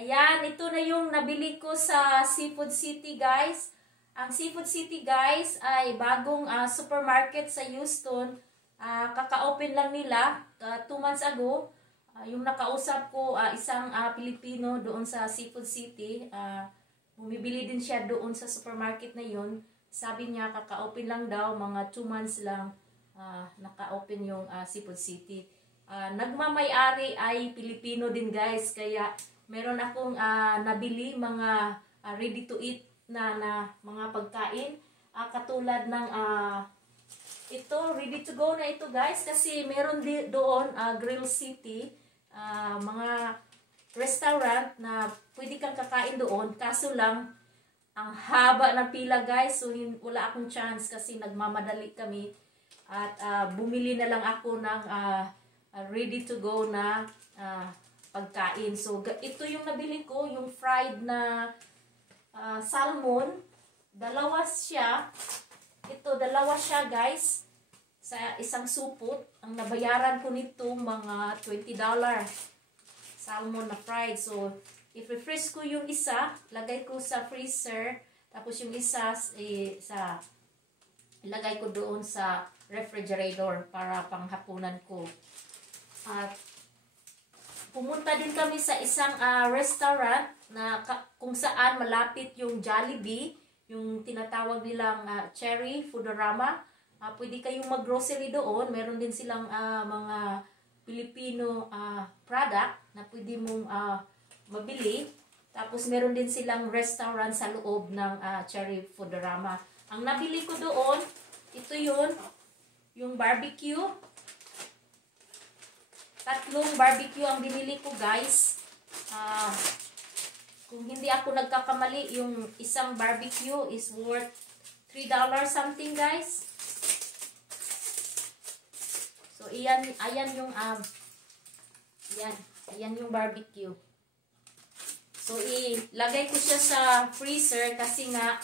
Ayan, ito na yung nabili ko sa Seafood City, guys. Ang Seafood City, guys, ay bagong supermarket sa Houston. Kaka-open lang nila 2 months ago. Yung nakausap ko, isang Pilipino doon sa Seafood City. Bumibili din siya doon sa supermarket na yun. Sabi niya, kaka-open lang daw, mga 2 months lang naka-open yung Seafood City. Nagmamay-ari ay Pilipino din, guys, kaya meron akong nabili mga ready to eat na mga pagkain. Katulad ng ito, ready to go na ito, guys. Kasi meron doon Grill City, mga restaurant na pwede kang kakain doon. Kaso lang, ang haba ng pila, guys. So wala akong chance kasi nagmamadali kami. At bumili na lang ako ng ready to go na pagkain. So, ito yung nabili ko, yung fried na salmon. Dalawa siya. Ito, dalawa siya, guys. Sa isang supot. Ang nabayaran ko nito, mga $20. Salmon na fried. So, i-freeze ko yung isa. Lagay ko sa freezer. Tapos yung isa, ilagay ko doon sa refrigerator para panghapunan ko. At pumunta din kami sa isang restaurant na kung saan malapit yung Jollibee, yung tinatawag nilang Cherry Foodorama. Pwede kayong mag-grocery doon. Meron din silang mga Filipino product na pwede mong mabili. Tapos meron din silang restaurant sa loob ng Cherry Foodorama. Ang nabili ko doon, ito yun, yung barbecue. 3 barbecue ang binili ko, guys. Kung hindi ako nagkakamali, yung isang barbecue is worth $3 something, guys. So, ayan yung ayan yung barbecue. So, ilagay ko siya sa freezer kasi nga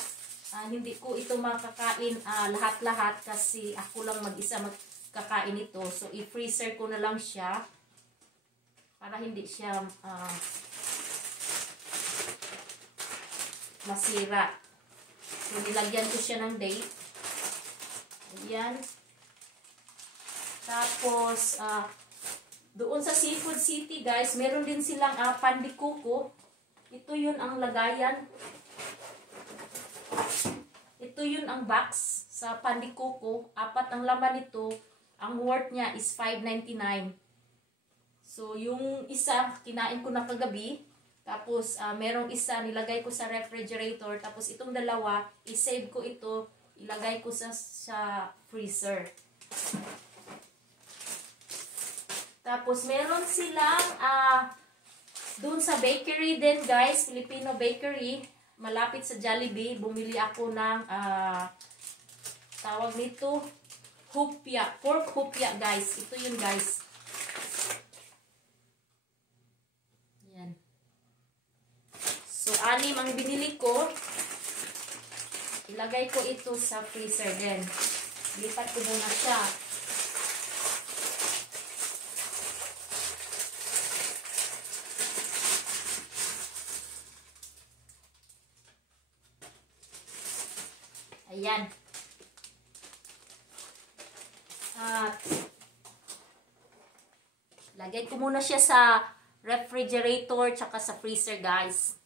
hindi ko ito makakain lahat-lahat kasi ako lang mag-isa magkakain ito. So, i-freezer ko na lang siya para hindi siya masira. So, nilagyan ko siya ng date. Ayan. Tapos, doon sa Seafood City, guys, meron din silang pandikuko. Ito yun ang lagayan. Ito yun ang box sa pandikuko. 4 ang laman nito. Ang worth niya is $5.99. So, yung isa, kinain ko na kagabi. Tapos, merong isa, nilagay ko sa refrigerator. Tapos, itong dalawa, isave ko ito. Ilagay ko sa freezer. Tapos, meron silang, doon sa bakery din, guys. Filipino bakery. Malapit sa Jollibee. Bumili ako ng, tawag nito, hupya. Pork hupya, guys. Ito yun, guys. So, 6 ang binili ko. Ilagay ko ito sa freezer din. Lipat ko muna siya. Ayan. At lagay ko muna siya sa refrigerator tsaka sa freezer, guys.